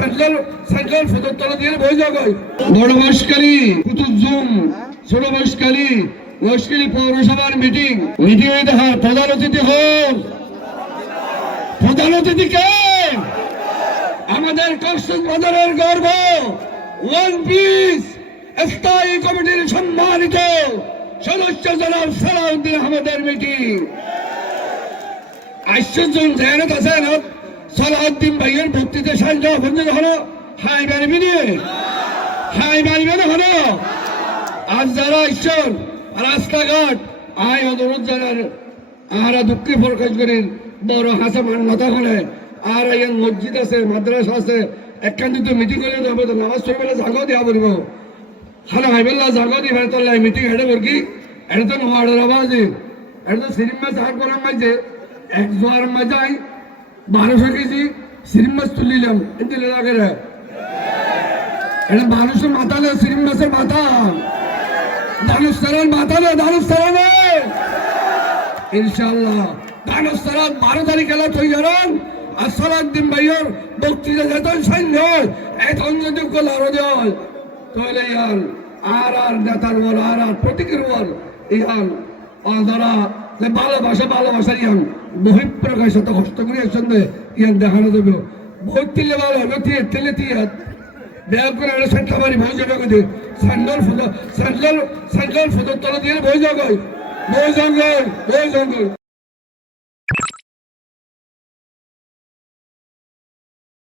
central ফটোতলা দিয়ে বই জগায় বড় বয়সকালী কুতুবজুম ছোট বয়সকালী বয়সকালী পৌরসভার মিটিং দেখা প্রধান অতিথি হন প্রধান অতিথিকে আমাদের কক্সবাজারের গর্ব ওয়ান পিস স্থায়ী কমিটির সম্মানিত সদস্য জনাব সালাউদ্দিন আহমেদের মিটিং 80 জন জায়গাত আছেন সালাউদ্দিন ভাইয়ের বক্তৃতা সাজা বন্ধ হলো হাই মারবি নিয়ে হাই মারবে না হলো আজ যারা ঈশ্বর রাস্তাঘাট আয় অনুরোধ জানার আহারা দুঃখে প্রকাশ করেন বড় হাসা মান্যতা হলে আর ইয়ান মসজিদ আছে মাদ্রাসা আছে একখান দুটো মিটিং করলে তো নামাজ পড়বে জাগো দিয়া পড়ব খানা হাইবেল্লা জাগো দি তোর মিটিং হেঁটে করকি এটা তো নোয়াড়ের আওয়াজ এটা তো সিরিম মাছ হাট করার মাঝে এক জোয়ার মাঝাই 1200 কেজি সিরিম মাছ তুলিলাম এতে লাগে রে এটা 1200 মাথা না সিরিম মাছের মাথা দানুস্তারার মাথা না দানুস্তারা ইনশাআল্লাহ দানুস্তারার 12 তারিখ খেলা তৈরি করেন আর সালাউদ্দিন ভাইয়ের বক্তৃতা যেত সৈন্য এখন যদি গোলারো দেয় তাহলে ইয়ান আর নেতার বল আর প্রতীকের বল ইয়ান ধরা ভালোবাসার ইয়ান বহিঃপ্রকাশ এত কষ্ট করে একসঙ্গে ইয়ান দেখানো দেবে বহুত তিলে ভালো হলো তেলে তিয়াত ব্যাগ করে একটা সেন্টার বাড়ি বই জায়গা দিয়ে স্যান্ডেল ফুটো তলা দিয়ে বই জঙ্গল